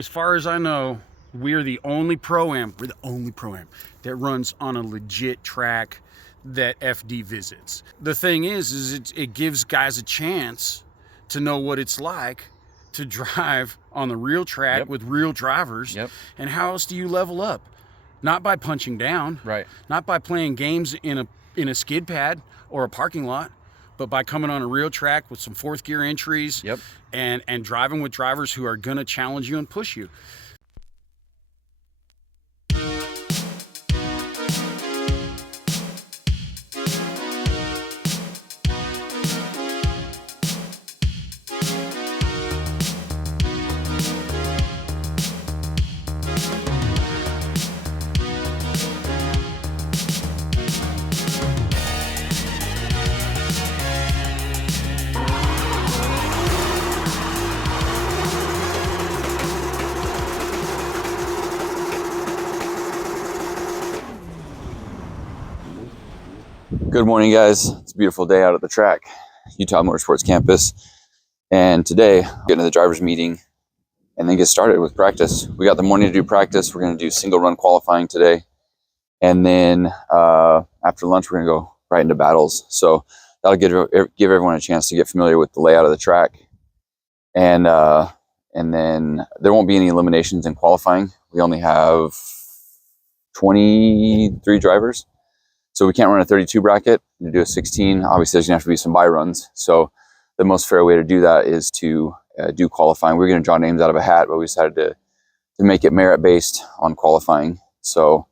As far as I know, we're the only pro-am that runs on a legit track that FD visits. The thing is it gives guys a chance to know what it's like to drive on the real track with real drivers. And how else do you level up? Not by punching down, right? Not by playing games in a skid pad or a parking lot, but by coming on a real track with some fourth gear entries and driving with drivers who are gonna challenge you and push you. Good morning, guys. It's a beautiful day out at the track, Utah Motorsports Campus. And today, I'm getting to the driver's meeting and then get started with practice. We got the morning to do practice. We're going to do single run qualifying today. And then after lunch, we're going to go right into battles. So that'll give everyone a chance to get familiar with the layout of the track. And then there won't be any eliminations in qualifying. We only have 23 drivers. So we can't run a 32 bracket to do a 16. Obviously, there's gonna have to be some bye runs. So the most fair way to do that is to do qualifying. We're gonna draw names out of a hat, but we decided to make it merit based on qualifying. So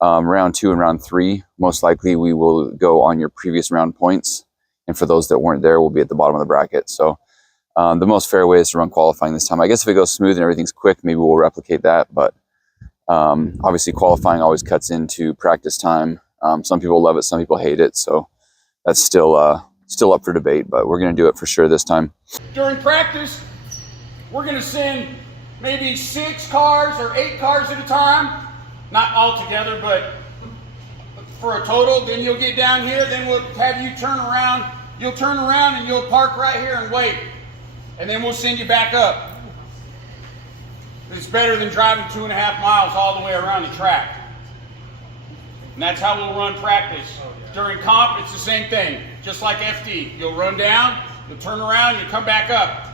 round 2 and round 3, most likely we will go on your previous round points. And for those that weren't there, we'll be at the bottom of the bracket. So the most fair way is to run qualifying this time. I guess if it goes smooth and everything's quick, maybe we'll replicate that. But obviously qualifying always cuts into practice time. Some people love it, some people hate it, so that's still up for debate, but we're going to do it for sure this time. During practice, we're going to send maybe 6 cars or 8 cars at a time, not all together, but for a total. Then you'll get down here, then we'll have you turn around. You'll turn around and you'll park right here and wait, and then we'll send you back up. It's better than driving 2.5 miles all the way around the track. And that's how we'll run practice. During comp, it's the same thing. Just like FD. You'll run down, you'll turn around, you come back up.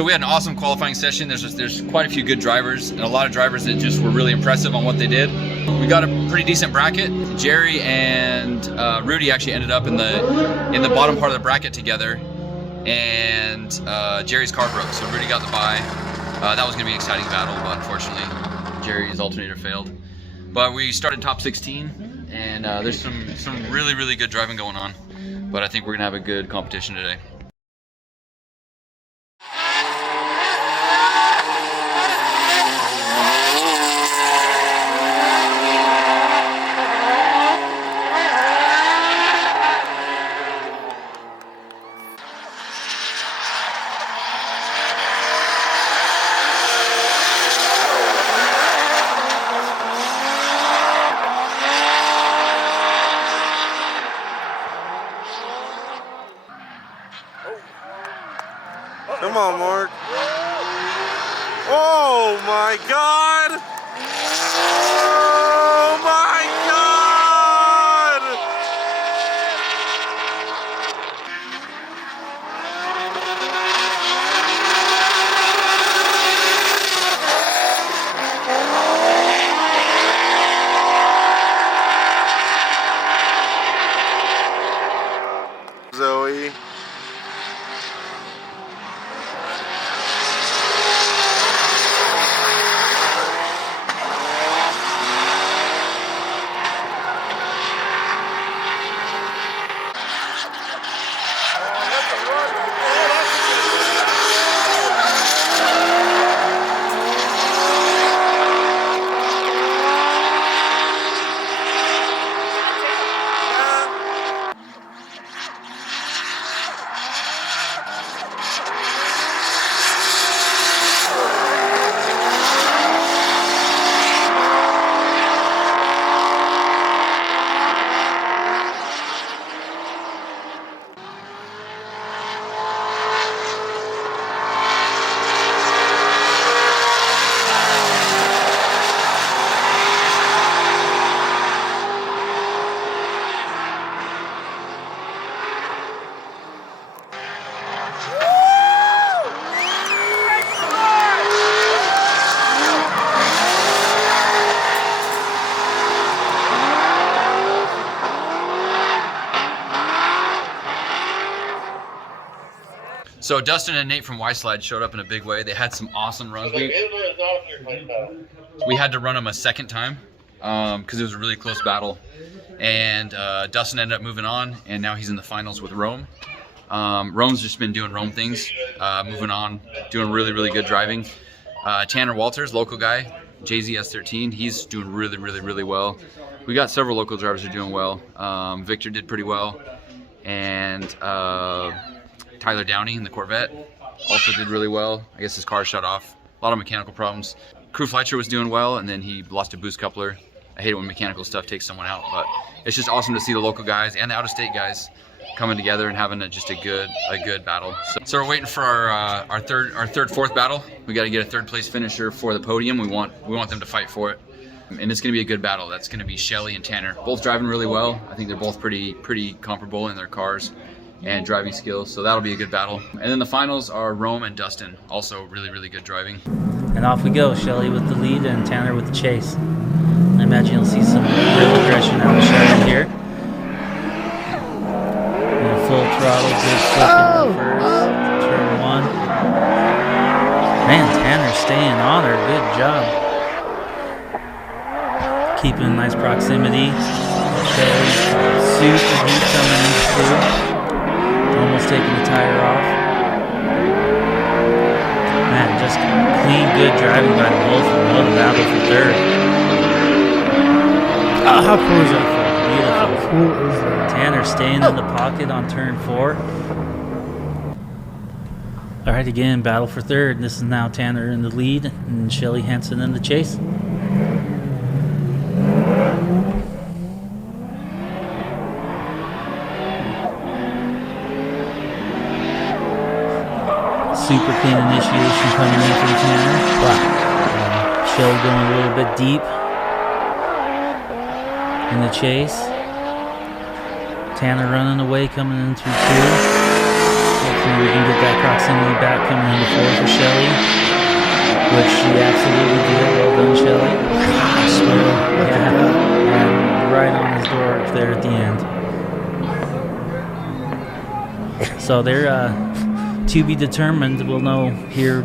So we had an awesome qualifying session. There's quite a few good drivers and a lot of drivers that just were really impressive on what they did. We got a pretty decent bracket. Jerry and Rudy actually ended up in the bottom part of the bracket together, and Jerry's car broke, so Rudy got the bye. That was gonna be an exciting battle, but unfortunately Jerry's alternator failed. But we started top 16, and there's some really good driving going on. But I think we're gonna have a good competition today. Come on, Mark. Oh my God! Oh my God! Zoe. So Dustin and Nate from Y-Slide showed up in a big way. They had some awesome runs. We had to run them a second time because it was a really close battle. And Dustin ended up moving on, and now he's in the finals with Rome. Rome's just been doing Rome things, moving on, doing really good driving. Tanner Walters, local guy, JZS13, he's doing really well. We got several local drivers who are doing well. Victor did pretty well, and Tyler Downey in the Corvette also did really well. I guess his car shut off. A lot of mechanical problems. Crew Fletcher was doing well, and then he lost a boost coupler. I hate it when mechanical stuff takes someone out, but it's just awesome to see the local guys and the out-of-state guys coming together and having just a good battle. So we're waiting for our fourth battle. We got to get a third place finisher for the podium. We want them to fight for it, and it's going to be a good battle. That's going to be Shelly and Tanner, both driving really well. I think they're both pretty comparable in their cars and driving skills, so that'll be a good battle. And then the finals are Rome and Dustin, also really good driving. And off we go, Shelly with the lead and Tanner with the chase. I imagine you'll see some real aggression out of Shelly here. And full throttle, good flip in first, turn one. Man, Tanner's staying on her, good job. Keeping a nice proximity. Shelly, super heat coming into two. Almost taking the tire off. Man, just clean, good driving by both of them. What a battle for third. Oh, how cool is that? Beautiful. How cool is that? Tanner staying in the pocket on turn 4. All right, again, battle for third. This is now Tanner in the lead and Shelly Henson in the chase. Super clean initiation coming in from Tanner. Wow. Shelly going a little bit deep in the chase. Tanner running away, coming in through 2. Hopefully we can get that proximity back coming in before for Shelly, which she absolutely did. Well done, Shelly. And right on his door up there at the end. So they're to be determined. We'll know here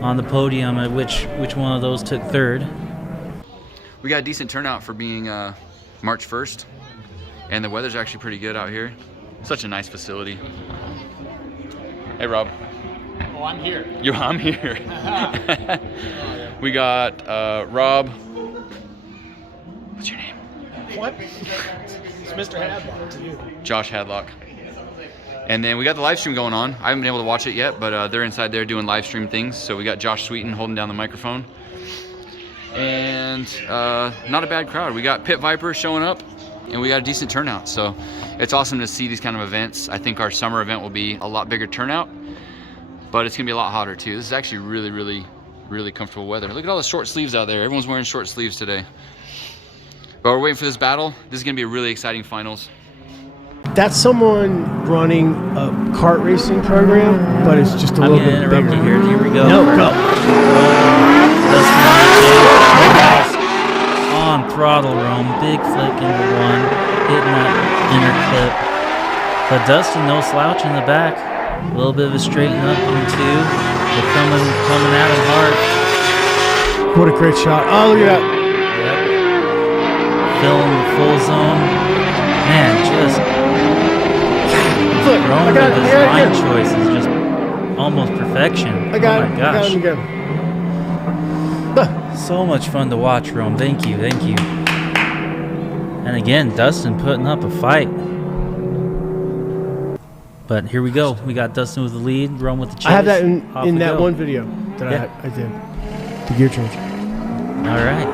on the podium which one of those took third. We got a decent turnout for being March 1st, and the weather's actually pretty good out here. Such a nice facility. Hey, Rob. Oh, I'm here. I'm here. We got Rob. What's your name? What? It's Mr. Hadlock to you. Josh Hadlock. And then we got the live stream going on. I haven't been able to watch it yet, but they're inside there doing live stream things. So we got Josh Sweeten holding down the microphone. And not a bad crowd. We got Pit Viper showing up, and we got a decent turnout. So it's awesome to see these kind of events. I think our summer event will be a lot bigger turnout, but it's gonna be a lot hotter too. This is actually really, really, really comfortable weather. Look at all the short sleeves out there. Everyone's wearing short sleeves today. But we're waiting for this battle. This is gonna be a really exciting finals. That's someone running a kart racing program, but it's just a little bit bigger. Here we go. No, go. On throttle roam, big flick into one, hitting that inner clip. But Dustin, no slouch in the back. A little bit of a straighten up in two. They're coming at him hard. What a great shot. Oh, look at that. Yep. Filling the full zone. Man, just Look, Rome I got with it. his Yeah, line yeah. choice is just almost perfection. I got oh it. my I got gosh. him again. So much fun to watch, Rome. Thank you, thank you. And again, Dustin putting up a fight. But here we go. We got Dustin with the lead, Rome with the chase. I have that in Off we that go. one video that Yeah. I did. The gear change. All right.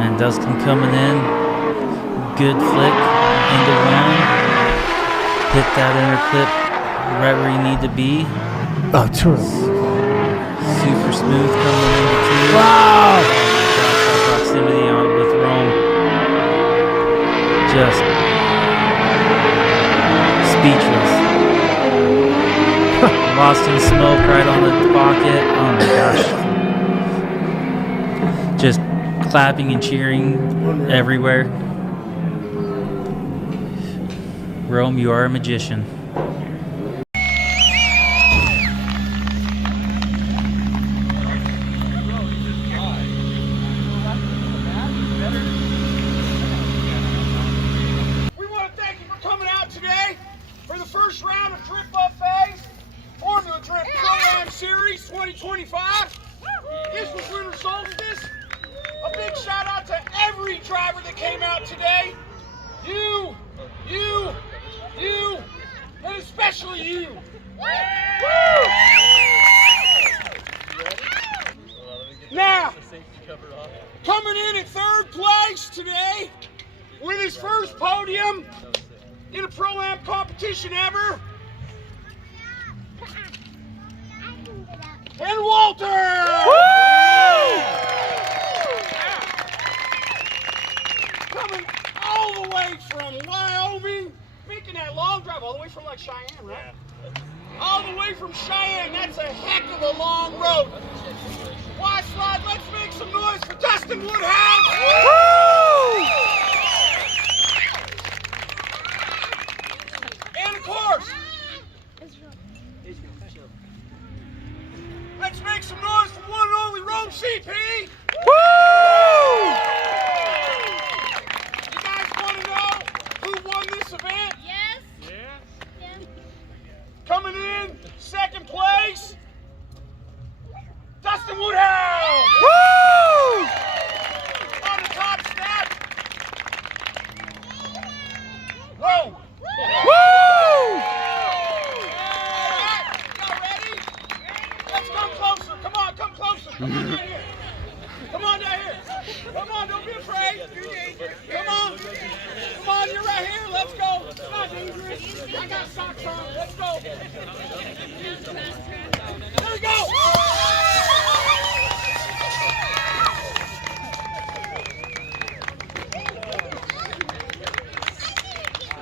And Dustin coming in. Good flick into one. Hit that inner clip right where you need to be. Oh, terrible. Super smooth coming into two. Wow. That proximity on with Rome. Just speechless. Lost in smoke right on the pocket. Oh my gosh. Just clapping and cheering everywhere. Rome, you are a magician. We want to thank you for coming out today for the first round of Drip Buffets Formula Drip Pro-Am Series 2025. This was Winter Solstice. A big shout out to every driver that came out today. You, and especially you. Now, coming in at third place today with his first podium in a Pro-Am competition ever, and Walter! Coming all the way from Wyoming, making that long drive, all the way from like Cheyenne, right? All the way from Cheyenne, that's a heck of a long road. Why slide? Let's make some noise for Dustin Woodhouse! And of course, let's make some noise for one and only Rome CP! You guys want to know who won this event? Yes. Coming in second place, Dustin Woodhouse! On the top step, Rome! Y'all ready? Let's come closer. Come on, come closer. Come on down here. Come on down here. Come on, don't be afraid. Come on. Come on, you're right here. Let's go. It's not dangerous. I got socks on. Let's go. There we go.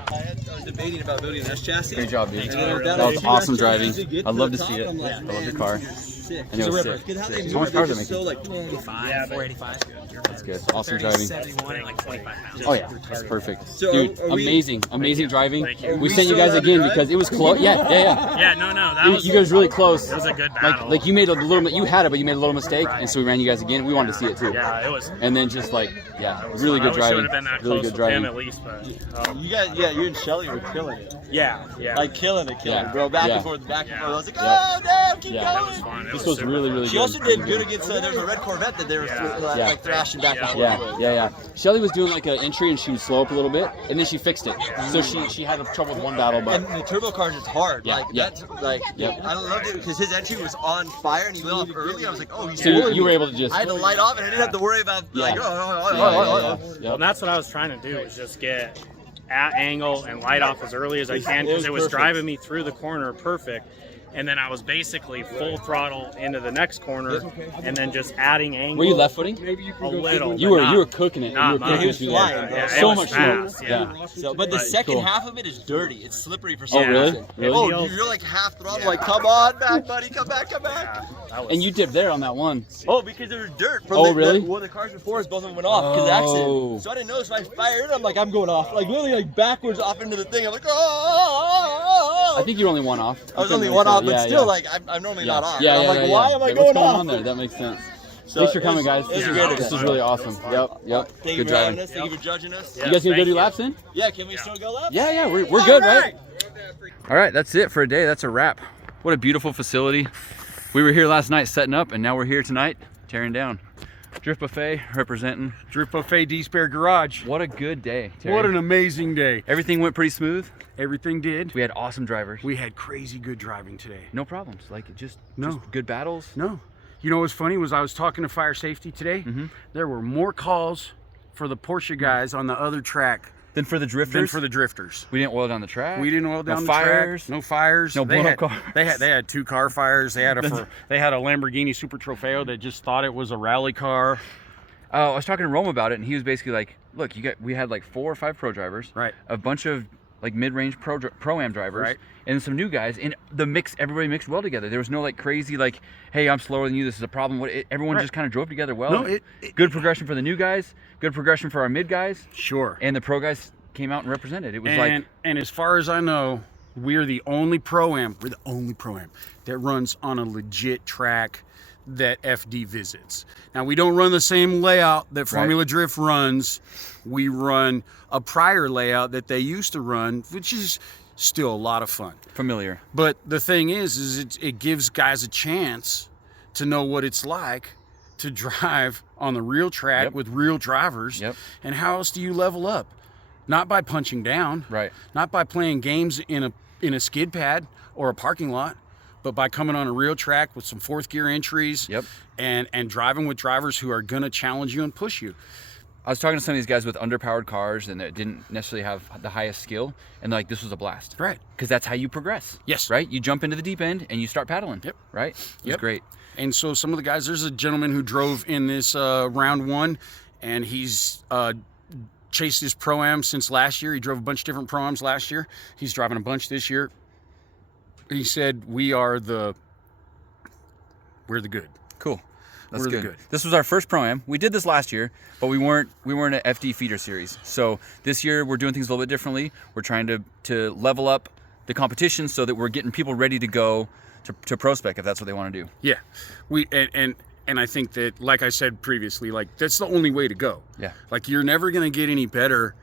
I was debating about about building an S chassis. Great job, dude. That That was awesome driving. I love to see it. I love your car. I know it's sick. How much cars are making? So like 25, 485. That's good. Awesome driving. 71 and like 25 pounds. Oh yeah, that's perfect. So Dude, are we- amazing driving. you. We sent you guys again because it was close. Yeah. Yeah, no, that was. You guys were really close. It was a good battle. Like you made a little, you had it, but you made a little mistake, and so we ran you guys again. We wanted to see it too. Yeah, it was. And then just like, really good I wish it driving. would have been that Really close good with him driving. at least, but. You guys, yeah, you and Shelly were killing it. Yeah. Like killing it, Yeah. bro. Back Yeah. and forth, back and forth. I was like, Yeah. oh, damn, keep Yeah. going. It was fun. It This was was super really, fun. really She good. also did good against, there's a red Corvette that they were like thrashing back and forth. Yeah. Shelly was doing like an entry and she would slow up a little bit, and then she fixed it. So she had trouble with one battle, but And the turbo cars, it's hard. Yeah, Like, yeah. that's like, Yep. I loved it because his entry was on fire and he went off early. I was like, oh, he's so you forward. were able to just. I had to light off and I didn't have to worry about like, Well, and that's what I was trying to do, is just get at angle and light off as early as I can, because it was driving me through the corner perfect. And then I was basically full throttle into the next corner, and then just adding angle. Were you left footing? A little. You were cooking it. You not were much. cooking He was through flying, there. bro. Yeah, it So was much fast, slow. yeah. So, but the But- second Cool. half of it is dirty. It's slippery for Oh, some really? reason. Really? Oh, dude, you're like half throttle. Like, come on back, buddy. Come back. That was, And you dipped there on that one. Oh, because there was dirt. From Oh, really? One of the cars before us, both of them went off because of the accident. So I didn't know. So I fired. I'm like, I'm going off. Like literally, like backwards off into the thing. I'm like, oh. I think you were only one off. I was only one off, but Yeah, still, yeah. like, I'm normally not off. Yeah, And I'm like, why am I What's going going off? on there? That makes sense. So Thanks for it coming, was- guys. it was This a is great This is experience. really awesome. Yep. Thank you Good for having driving. us. Thank you for judging us. You guys gonna go thank do you. laps in? Yeah, can we still go left? Yeah, we're good, right? All right, that's it for a day. That's a wrap. What a beautiful facility. We were here last night setting up, and now we're here tonight tearing down. Drift Buffet representing. Drift Buffet D-Spare Garage. What a good day, Terry. What an amazing day. Everything went pretty smooth. Everything did. We had awesome drivers. We had crazy good driving today. No problems. Like just No. good battles. No. You know what's funny was I was talking to fire safety today. There were more calls for the Porsche guys on the other track Then for the drifters, than for the drifters. we didn't oil down the track. We didn't oil down the fires. track. No fires. No They blown-up had- cars. They had 2 car fires. They had a Lamborghini Super Trofeo that just thought it was a rally car. I was talking to Rome about it, and he was basically like, "Look, we had like 4 or 5 pro drivers, Right. A bunch of like mid-range pro-am drivers, Right. And some new guys. And everybody mixed well together. There was no like crazy like, hey, I'm slower than you. This is a problem. Everyone Right. just kind of drove together well. No, good progression for the new guys. Good progression for our mid guys, Sure. and the pro guys came out and represented. It was And as far as I know, we're the only pro-am. We're the only pro-am that runs on a legit track that FD visits. Now, we don't run the same layout that Formula Drift runs. We run a prior layout that they used to run, which is still a lot of fun. familiar. But the thing is it gives guys a chance to know what it's like to drive on the real track with real drivers. Yep. And how else do you level up? Not by punching down. Right. Not by playing games in a skid pad or a parking lot, but by coming on a real track with some 4th gear entries. Yep. And driving with drivers who are gonna challenge you and push you. I was talking to some of these guys with underpowered cars and that didn't necessarily have the highest skill, and like this was a blast. Right. Because that's how you progress. Yes. Right? You jump into the deep end and you start paddling. Yep. Right? It was Yep. great. And so some of the guys, there's a gentleman who drove in this round 1, and he's chased his Pro-Am since last year. He drove a bunch of different Pro-Ams last year. He's driving a bunch this year. He said, we're the good. Cool. That's We're the good. good. This was our first Pro-Am. We did this last year, but we weren't an FD feeder series. So this year we're doing things a little bit differently. We're trying to level up the competition so that we're getting people ready to go to Pro Spec if that's what they want to do. Yeah. And I think that, like I said previously, like that's the only way to go. Yeah. Like you're never going to get any better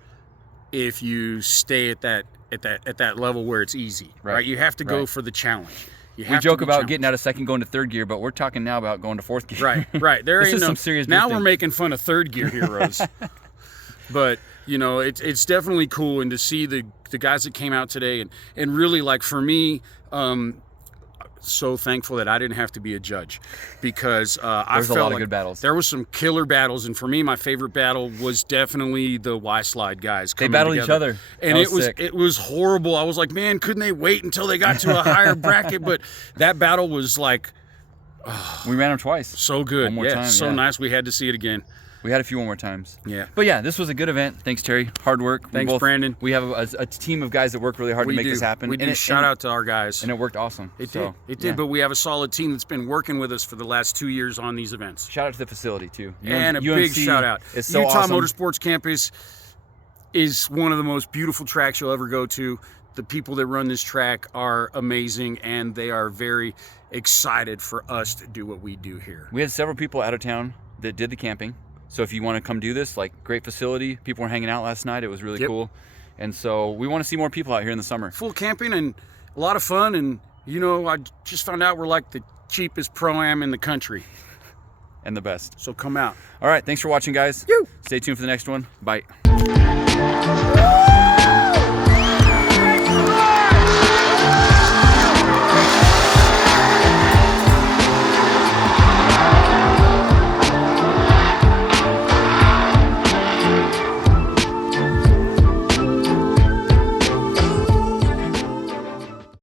if you stay at that level where it's easy, right? You have to go Right. for the challenge. You We have joke to be about challenged. getting out of second, going to third gear, but we're talking now about going to fourth gear. Right. There This ain't is no, some serious now drifting. we're making fun of 3rd gear heroes. But you know, it's definitely cool, and to see the guys that came out today, and really, like, for me, so thankful that I didn't have to be a judge, because I There's a felt lot of like good battles. There was some killer battles, and for me, my favorite battle was definitely the Y-Slide guys. They coming battled each together. other. And That was sick. it was horrible. I was like, man, couldn't they wait until they got to a higher bracket? But that battle was like We ran them twice. So good. One more yeah, time, so yeah. nice. We had to see it again. We had a few more times. Yeah. But yeah, this was a good event. Thanks, Terry. Hard work. Thanks, Brandon. We have a team of guys that work really hard to make this happen. We do. And Shout out to our guys. And it worked awesome. It So, did. It did. yeah. But we have a solid team that's been working with us for the last 2 years on these events. Shout out to the facility too. And a UMC big shout out. is so Utah awesome. Motorsports Campus is one of the most beautiful tracks you'll ever go to. The people that run this track are amazing, and they are very excited for us to do what we do here. We had several people out of town that did the camping. So if you want to come do this, like, great facility. People were hanging out last night. It was really cool. And so we want to see more people out here in the summer. Full camping and a lot of fun. And, you know, I just found out we're like the cheapest Pro-Am in the country. And the best. So come out. All right. Thanks for watching, guys. Stay tuned for the next one. Bye.